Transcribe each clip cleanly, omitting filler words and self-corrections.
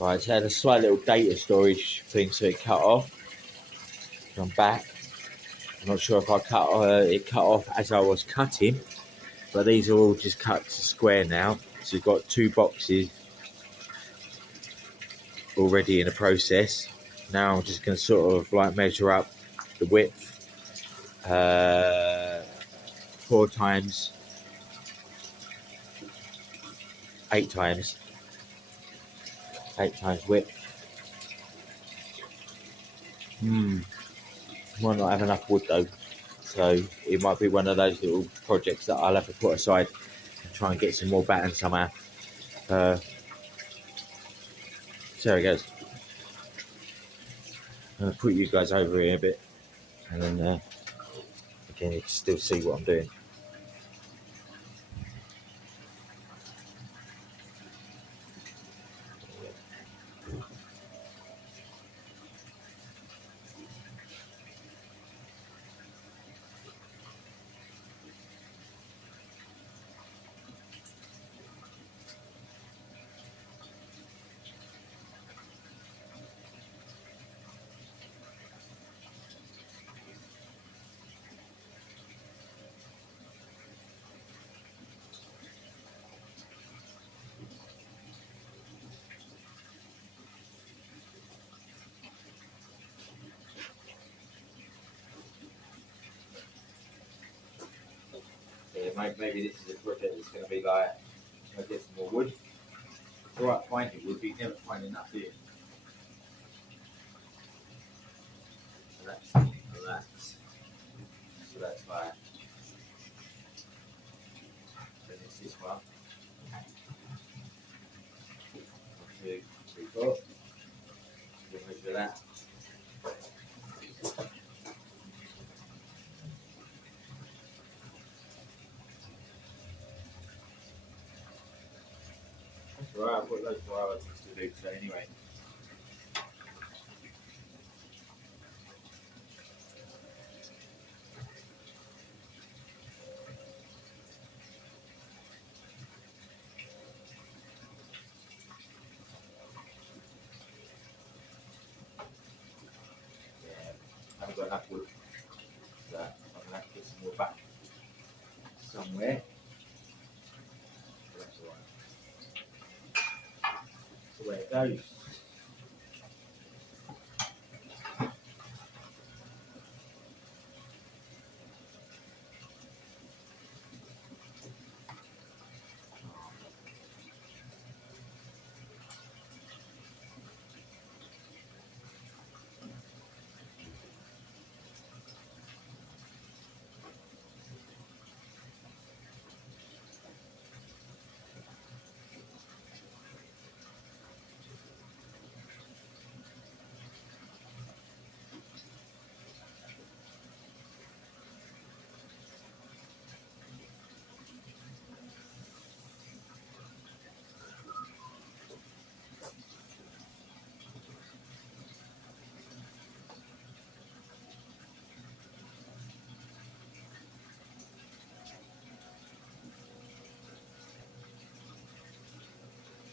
Right, so I had a slight little data storage thing, so it cut off. I'm back. I'm not sure if it cut off as I was cutting, but these are all just cut to square now. So we've got 2 boxes already in the process. Now I'm just going to sort of like measure up the width 4 times 8 times 8 times width. Might not have enough wood though, so it might be one of those little projects that I'll have to put aside and try and get some more batten somehow. So there it goes. I'm going to put you guys over here a bit, and then again you can still see what I'm doing. Yeah, maybe this is a project that's going to be like, I get some more wood. It's alright finding wood, but you never find enough, do you? So that's like, then it's this one. 1, 2, 3, 4. We'll measure that. That's alright, I've got loads more other things to do, so anyway. I haven't got enough wood for that. I'm going to have to get some more back somewhere. But that's alright. That's the way it goes.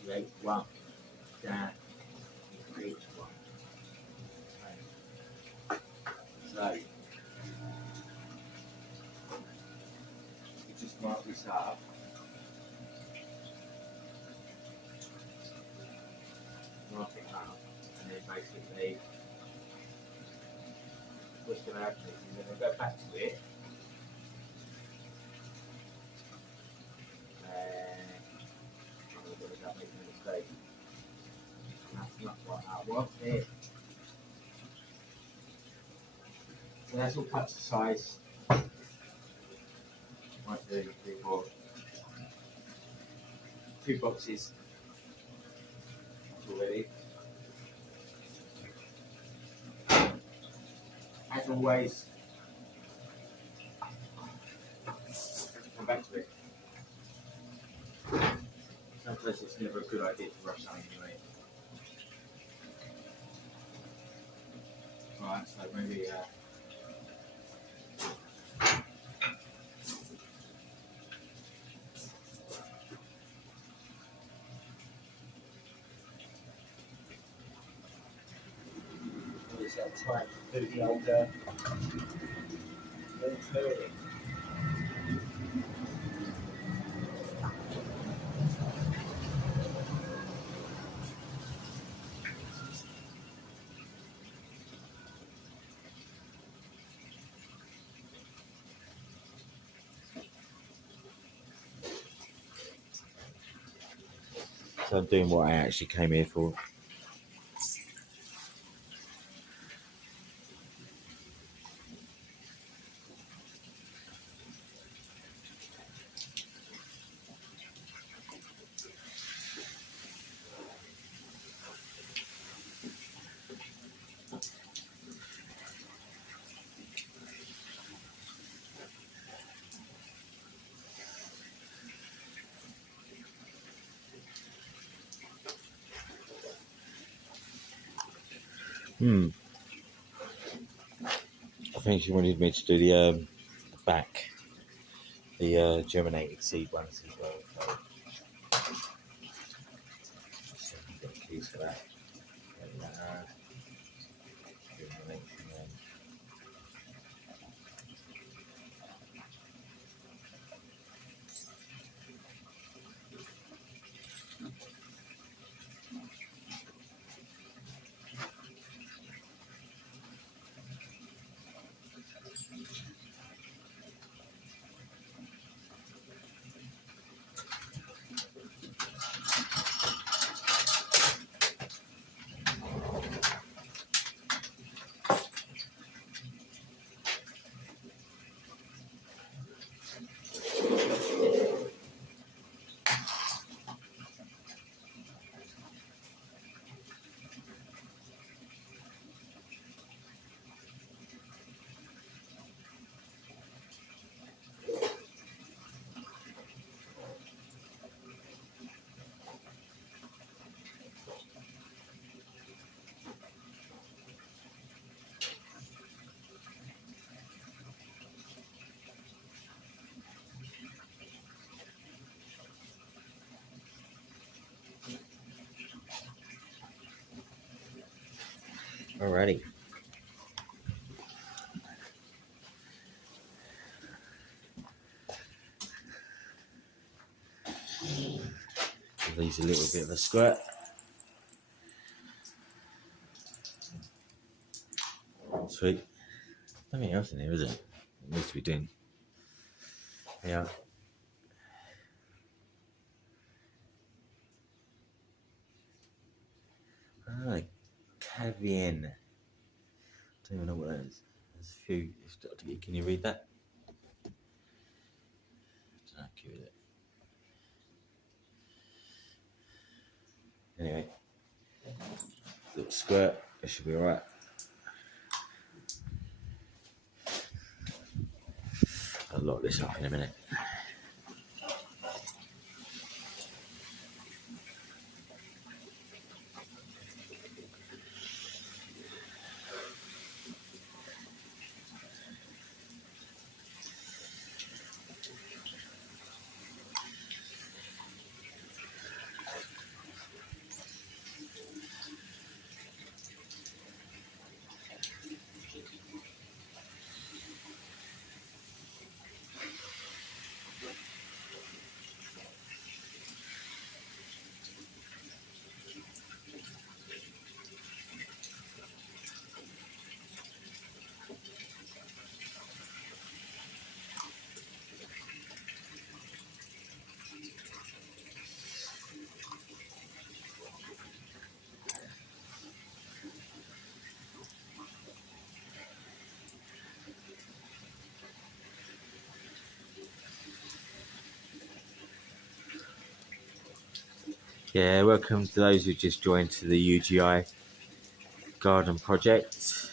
Create one. Down. Create one. So, you just mark this up. Mark it up. And then basically, what's going to happen is you're going to go back to it. Without making a mistake. That's not what I want here. So that's all cut to size. 1, 2, 3, 4. 2 boxes already. As always, come back to it. Sometimes it's never a good idea to rush something anyway. Alright, so maybe is I'm trying to do the old turning. So I'm doing what I actually came here for. I think she wanted me to do the back, the germinated seed ones as well. So you've got keys for that. Germination one. Alrighty. Give these a little bit of a squirt. Sweet. Nothing else in here, is it? It needs to be doing. Yeah. Ah, Cavian. Don't even know what that is. There's a few. Can you read that? I don't know. Give it. Anyway, little squirt. It should be alright. I'll lock this up in a minute. Yeah, welcome to those who just joined to the UGI garden project.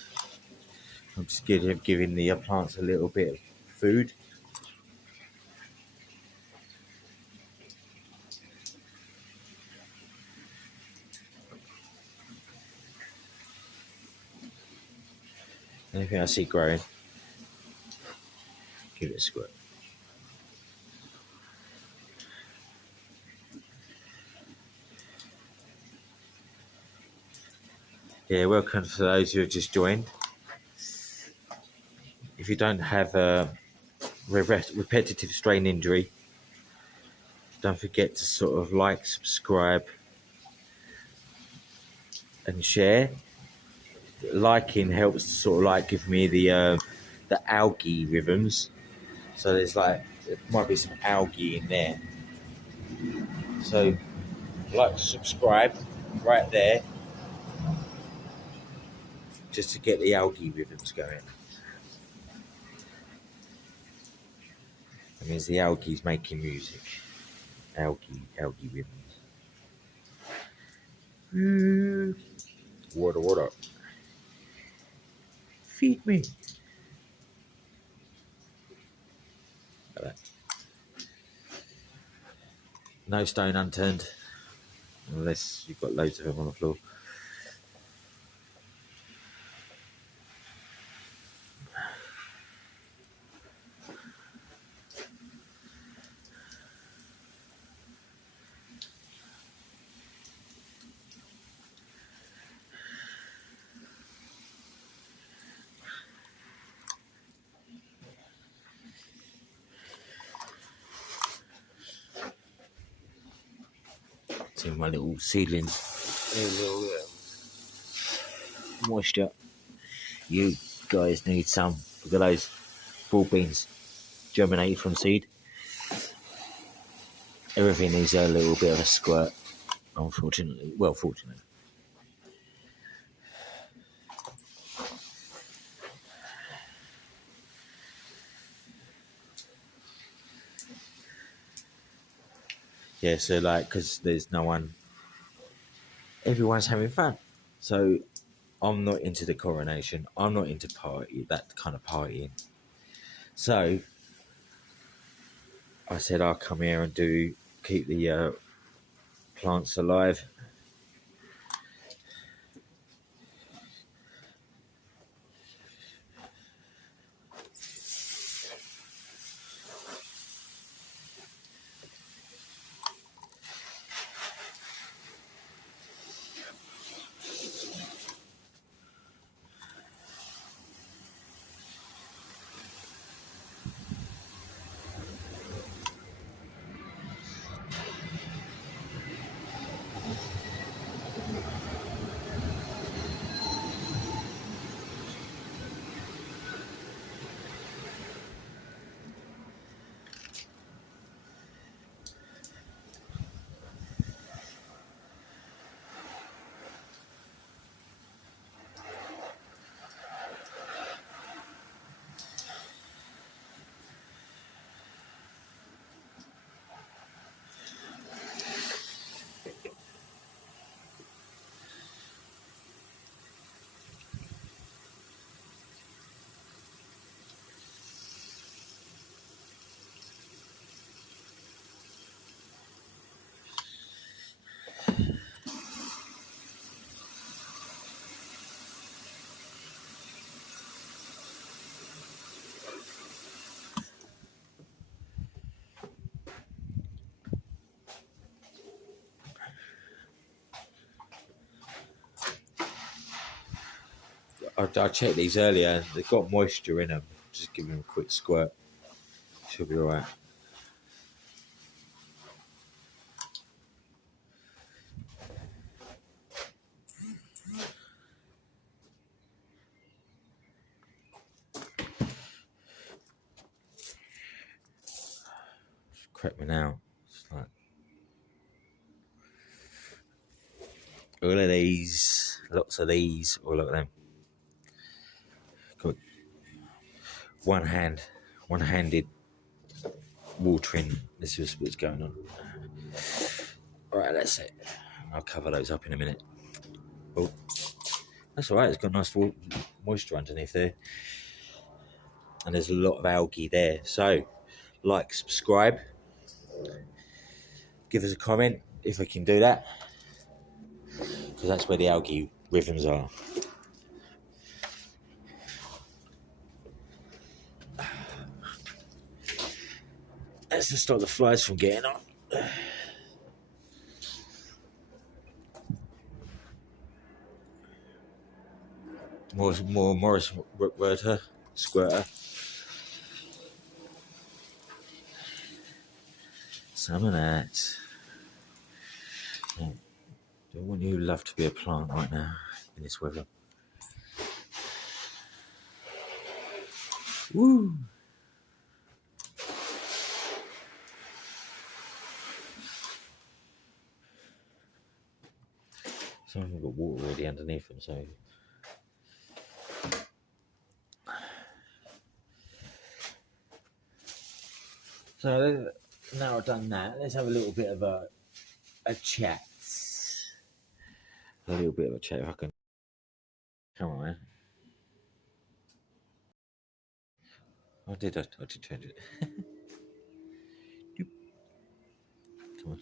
I'm just giving the plants a little bit of food. Anything I see growing, give it a squirt. Yeah, welcome to those who have just joined. If you don't have a repetitive strain injury, don't forget to sort of like, subscribe, and share. Liking helps to sort of like give me the algae rhythms. So there might be some algae in there. So like, subscribe right there, just to get the algae rhythms going. That means the algae's making music. Algae rhythms. Water. Feed me. Like that. No stone unturned, unless you've got loads of them on the floor. See my little seedlings. There's a little moisture. You guys need some. Look at those broad beans germinated from seed. Everything needs a little bit of a squirt, unfortunately. Well, fortunately. Yeah, so because there's no one, everyone's having fun. So I'm not into the coronation. I'm not into that kind of partying. So I said I'll come here and keep the plants alive. I checked these earlier. They've got moisture in them. Just give them a quick squirt. Should be all right. Crack me now. It's like all of these, lots of these, all of them. Got one-handed watering. This is what's going on. All right, that's it. I'll cover those up in a minute. Oh, that's all right. It's got nice moisture underneath there, and there's a lot of algae there. So, like, subscribe, give us a comment if we can do that, because that's where the algae rhythms are. That's to stop the flies from getting on. more Morris Rookworter, Squirter. Some of that. Yeah. Wouldn't you love to be a plant right now in this weather? Woo! Some of them got water already underneath them, so. So now I've done that, let's have a little bit of a chat. A little bit of a chat if I can. Come on, man. I did change it. Come on.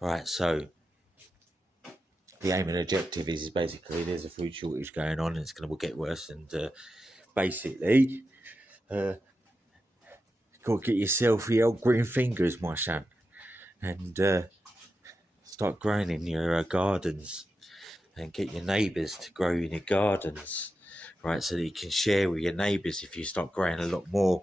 Right, so the aim and objective is basically there's a food shortage going on and it's going to get worse, and basically got to get yourself the old green fingers, my son, and start growing in your gardens and get your neighbours to grow in your gardens, right, so that you can share with your neighbours if you start growing a lot more,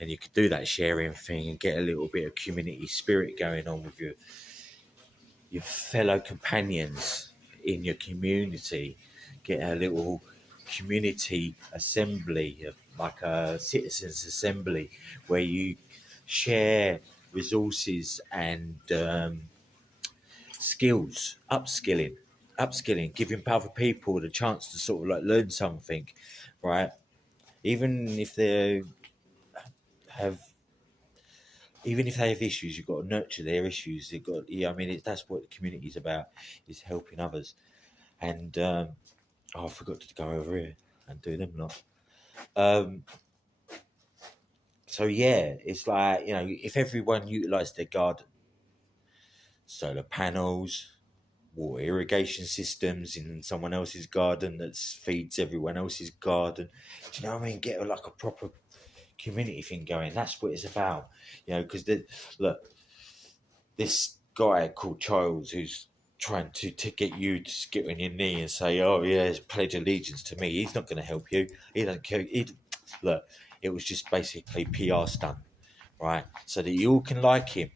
and you can do that sharing thing and get a little bit of community spirit going on with your fellow companions in your community. Get a little community assembly, like a citizens assembly, where you share resources and skills, upskilling, giving other people the chance to sort of like learn something, right? Even if they have issues, you've got to nurture their issues. You've got, yeah, I mean, that's what the community is about, is helping others. And I forgot to go over here and do them lot. So yeah, it's like, if everyone utilised their garden, solar panels, water irrigation systems in someone else's garden that feeds everyone else's garden. Do you know what I mean? Get like a proper community thing going. That's what it's about, because look, this guy called Childs, who's trying to get you to get on your knee and say, "Oh yeah, pledge allegiance to me." He's not going to help you. He doesn't care. Look, it was just basically PR stunt, right? So that you all can like him.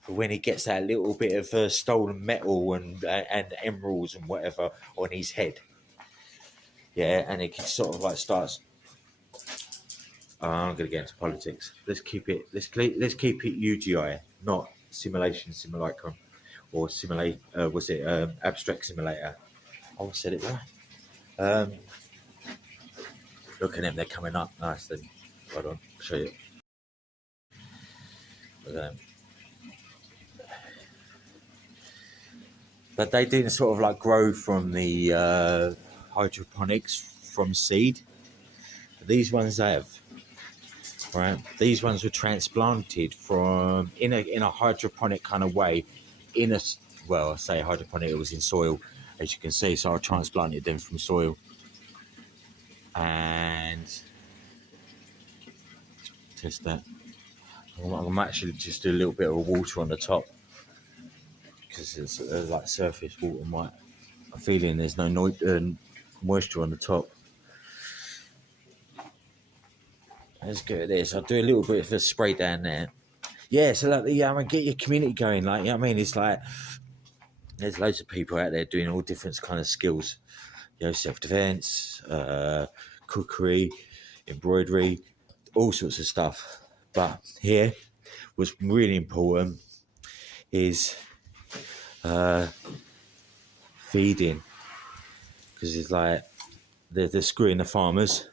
For when he gets that little bit of stolen metal and emeralds and whatever on his head, yeah, and it sort of like starts. I'm going to get into politics. Let's keep it. Let's keep it UGI, not simulacrum, or simulate. Was it abstract simulator? I said it right. Look at them, they're coming up. Nice. Then, hold on, I'll show you. Look at them. But they didn't sort of like grow from the hydroponics from seed. These ones have. Right, these ones were transplanted from in a hydroponic kind of way, I say hydroponic, it was in soil, as you can see. So I transplanted them from soil, and test that. I'm actually just do a little bit of water on the top because it's like surface water. I'm feeling there's no moisture on the top. Let's go at this. I'll do a little bit of a spray down there. Yeah, so like, get your community going. Like, it's like there's loads of people out there doing all different kind of skills. Self-defense, cookery, embroidery, all sorts of stuff. But here, what's really important is feeding, because it's like they're screwing the farmers,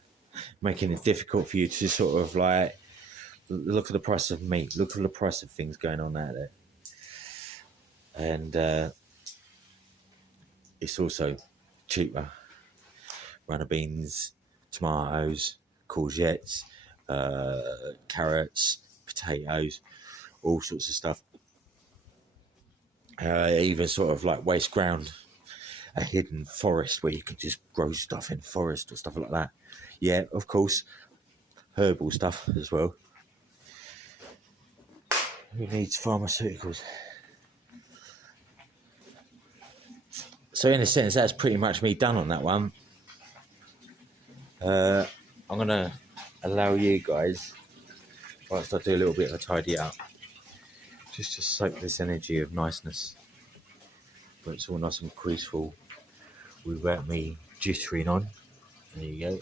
making it difficult for you to sort of like look at the price of meat, look at the price of things going on out there, and it's also cheaper. Runner beans, tomatoes, courgettes, carrots, potatoes, all sorts of stuff. Even sort of like waste ground, a hidden forest where you can just grow stuff in forest or stuff like that. Yeah, of course, herbal stuff as well. Who needs pharmaceuticals? So in a sense, that's pretty much me done on that one. I'm going to allow you guys, whilst I do a little bit of a tidy up, just to soak this energy of niceness. But it's all nice and creaseful without me jittering on. There you go.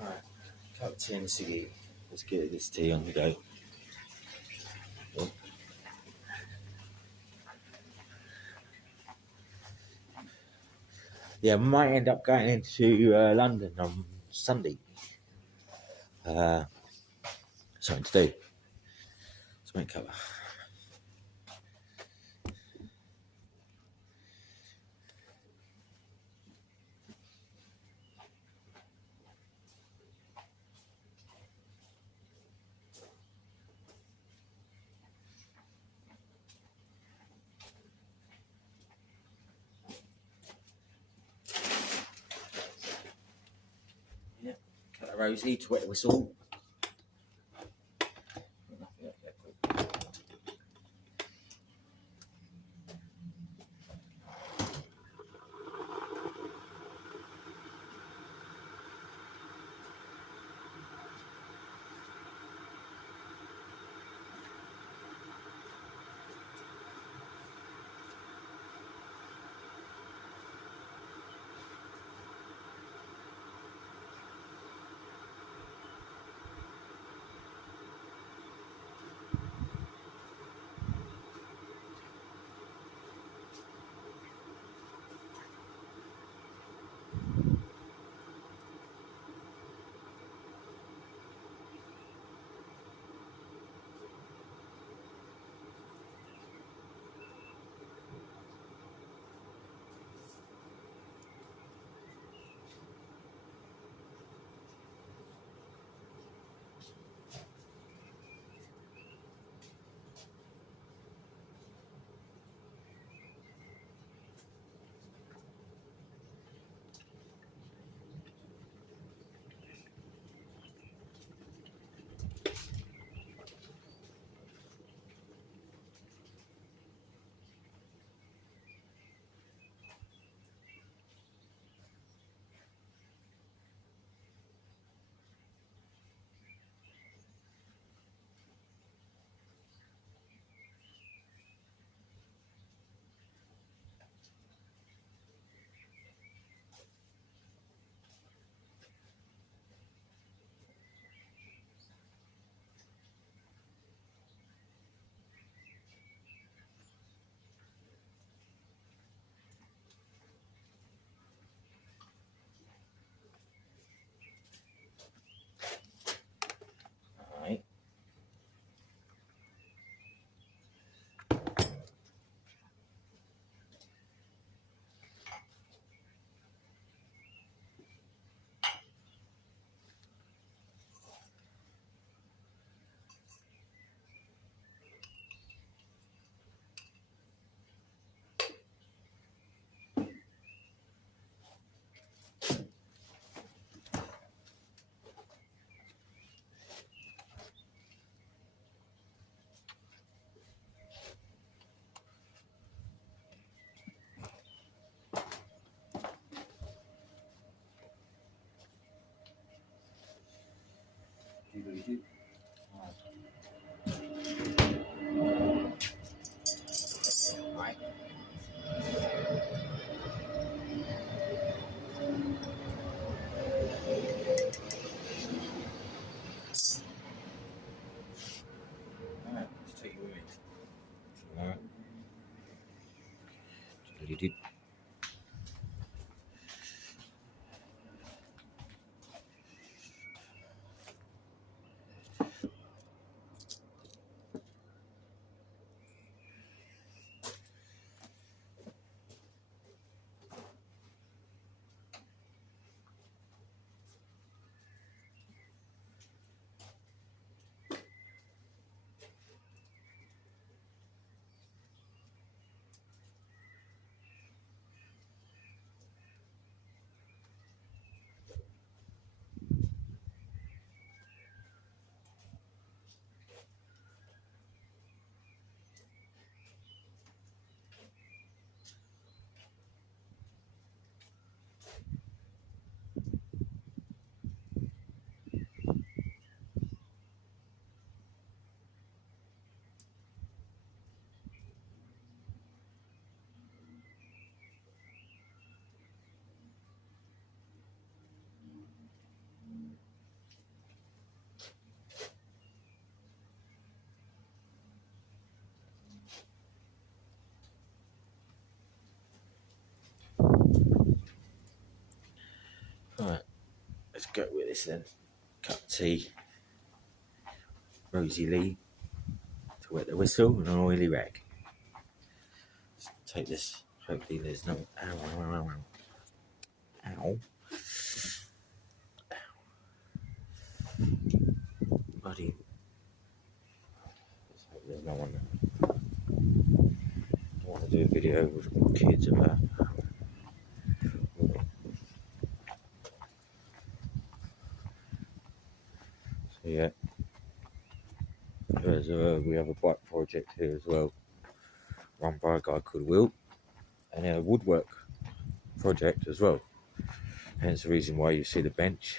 Right, cup of tea and a ciggy. Let's get this tea on the go. Oh. Yeah, I might end up going into London on Sunday. Something to do. Let's make cover. Rosie to wet the whistle. Alright. Right. Alright, let's take you with me. Alright. Alright, let's go with this then. Cup of tea, Rosie Lee to wet the whistle, and an oily rag. Let's take this. Hopefully there's no ow. Buddy. Let's hope there's no one. I want to do a video with kids about we have a bike project here as well, run by a guy called Will, and a woodwork project as well. Hence the reason why you see the bench.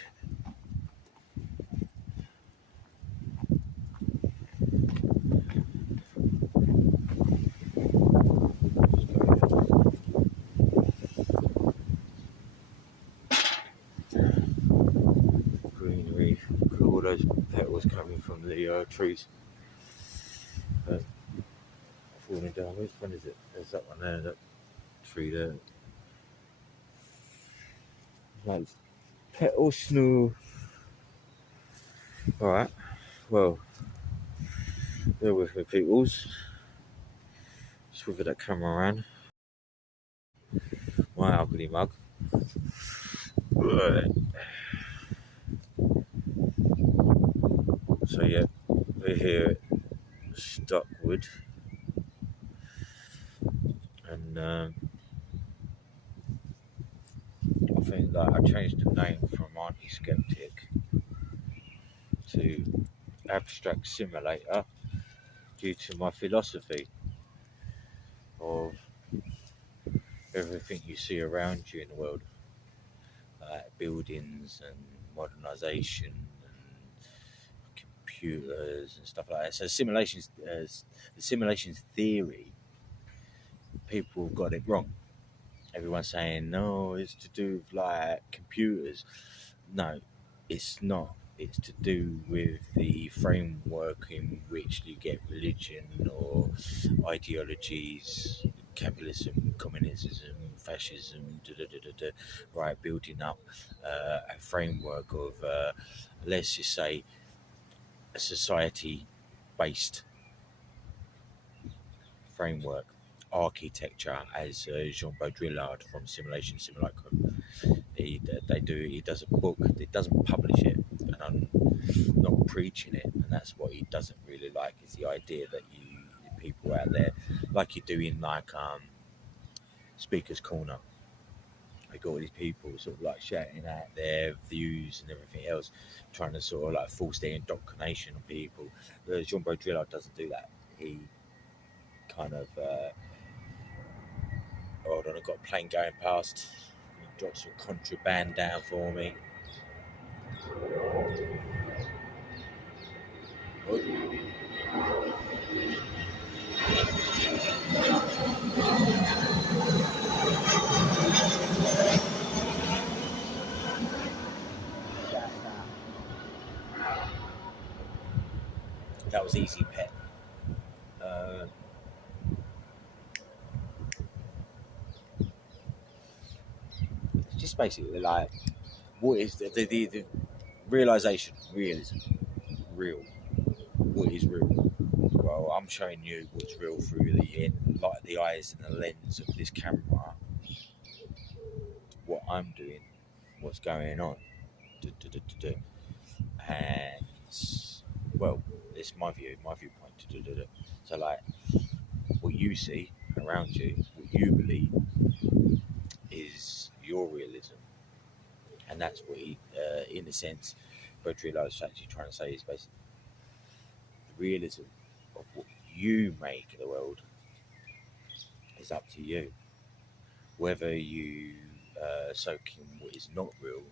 Greenery, all those petals coming from the trees. Falling down. Which one is it? There's that one there, that tree there. Like petal snow. Alright, well, bear with me, peoples. Just with that camera around. My ugly mug. So yeah, we're here at Stockwood, and I think that I changed the name from Anti-Skeptic to Abstract Simulator due to my philosophy of everything you see around you in the world, like buildings and modernisation and computers and stuff like that. So simulations, the simulations theory, people have got it wrong. Everyone's saying no, it's to do with like computers. No, it's not. It's to do with the framework in which you get religion or ideologies, capitalism, communism, fascism, right, building up a framework of, let's just say, a society-based framework, architecture, as Jean Baudrillard from Simulation Simulacrum. He does a book. He doesn't publish it, and I'm not preaching it. And that's what he doesn't really like, is the idea that you people out there, like you do in like Speaker's Corner, they got all these people sort of like shouting out their views and everything else, trying to sort of like force their indoctrination on people. Jean Baudrillard doesn't do that. He kind of hold on, I've got a plane going past. Drop some contraband down for me. Oh. That was Easy Pet. It's just basically like, what is the realisation, realism, real? What is real? Well, I'm showing you what's real through the eyes and the lens of this camera. What I'm doing, what's going on, and well, it's my viewpoint. So like, what you see around you, what you believe, is your realism, and that's what he, in a sense, Baudrillard is actually trying to say is basically the realism of what you make of the world is up to you. Whether you soak in what is not real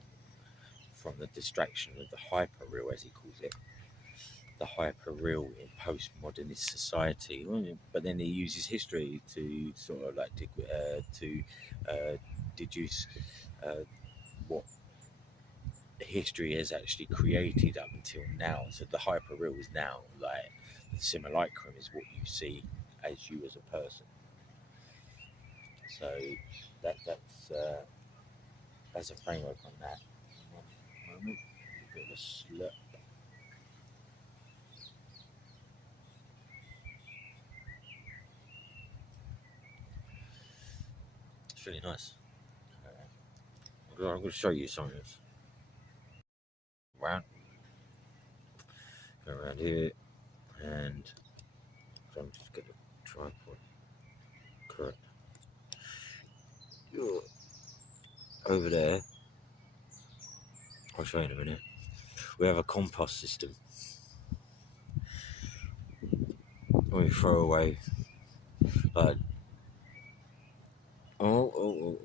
from the distraction of the hyper real, as he calls it, the hyper real in postmodernist society. But then he uses history to sort of like deduce what history has actually created up until now. So the hyper real is now, like the simulacrum is what you see as you as a person. So that's a framework on that. One moment, a bit of a slurp. It's really nice. I'm going to show you something. Around, go around here, and I'm just going to tripod. Correct. Over there, I'll show you in a minute. We have a compost system. we throw away. Like, oh.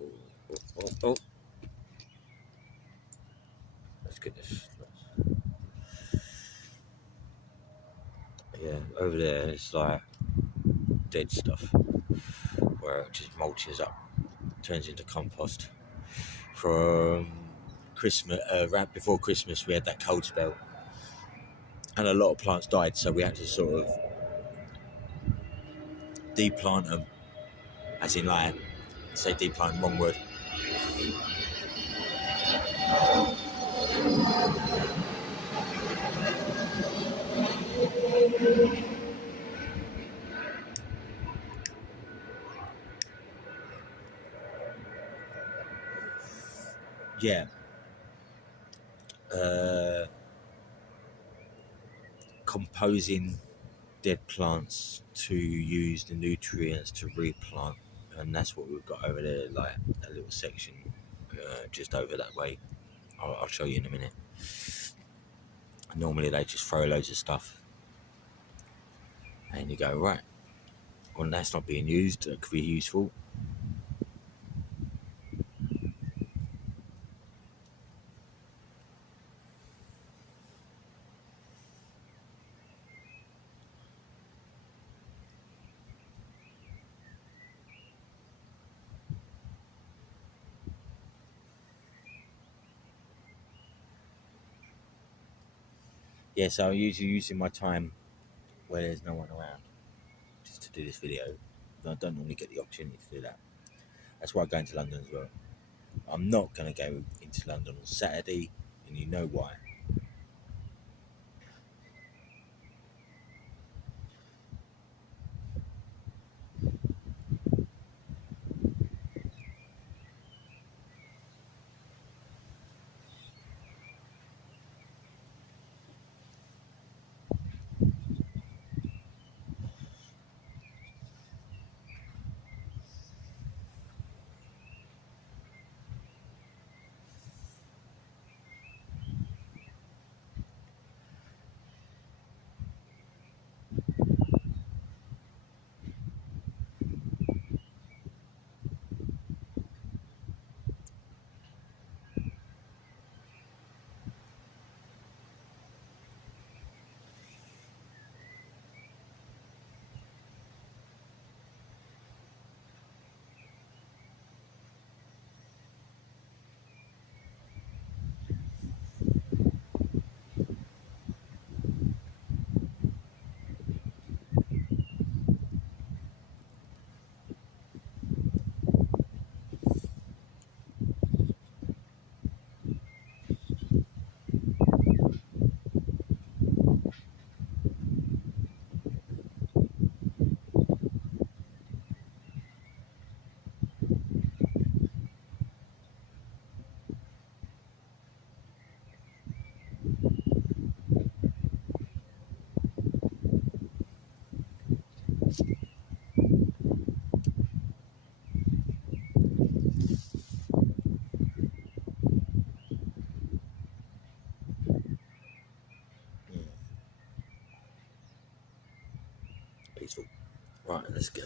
Let's get this. Yeah, over there it's like dead stuff where it just mulches up, turns into compost. From Christmas, right before Christmas, we had that cold spell, and a lot of plants died, so we had to sort of deplant them, as in like, say deplant, wrong word. Yeah, composing dead plants to use the nutrients to replant, and that's what we've got over there, like a little section just over that way. I'll show you in a minute. Normally they just throw loads of stuff and you go, right, well, that's not being used, it could be useful. Yeah, so I'm usually using my time where there's no one around just to do this video. I don't normally get the opportunity to do that. That's why I'm going to London as well. I'm not going to go into London on Saturday, and you know why. Peaceful. Right, let's go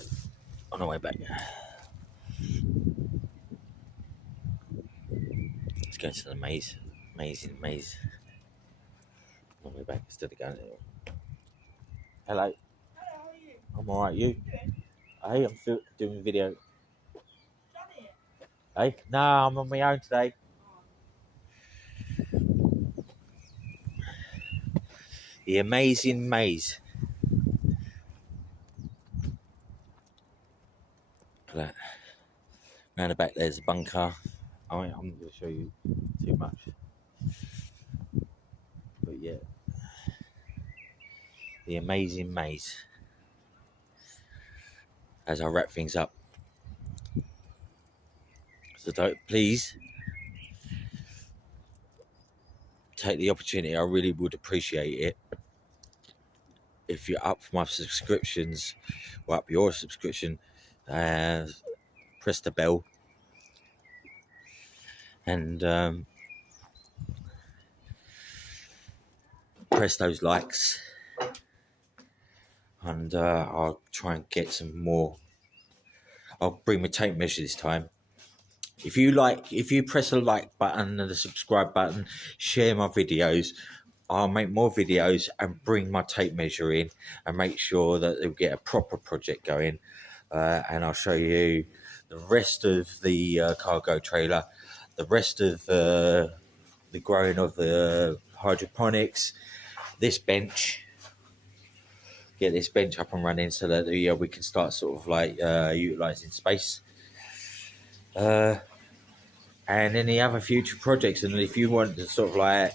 on our way back. Let's go to the maze. Amazing maze. On our way back instead of going there. Hello. Hello, how are you? I'm alright, you? Hey, I'm doing a video. Johnny? Hey? Nah, I'm on my own today. The amazing maze. Look at that. Round the back there's a bunker. I'm not going to show you too much. But yeah. The amazing maze. As I wrap things up. So please take the opportunity. I really would appreciate it if you're up for my subscriptions or up your subscription. Press the bell and press those likes. and I'll try and get some more. I'll bring my tape measure this time. If you press the like button and the subscribe button, share my videos, I'll make more videos and bring my tape measure in and make sure that they'll get a proper project going. And I'll show you the rest of the cargo trailer, the rest of the growing of the hydroponics, this bench. Get this bench up and running so that we can start sort of like utilising space. And any other future projects. And if you want to sort of like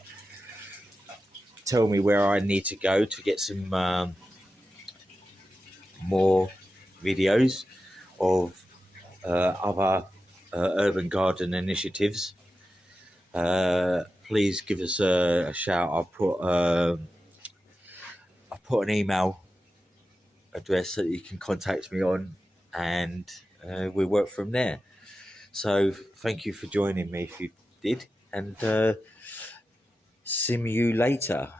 tell me where I need to go to get some more videos of other urban garden initiatives, please give us a shout. I'll put an email address that you can contact me on, and we work from there. So thank you for joining me if you did, and see you later.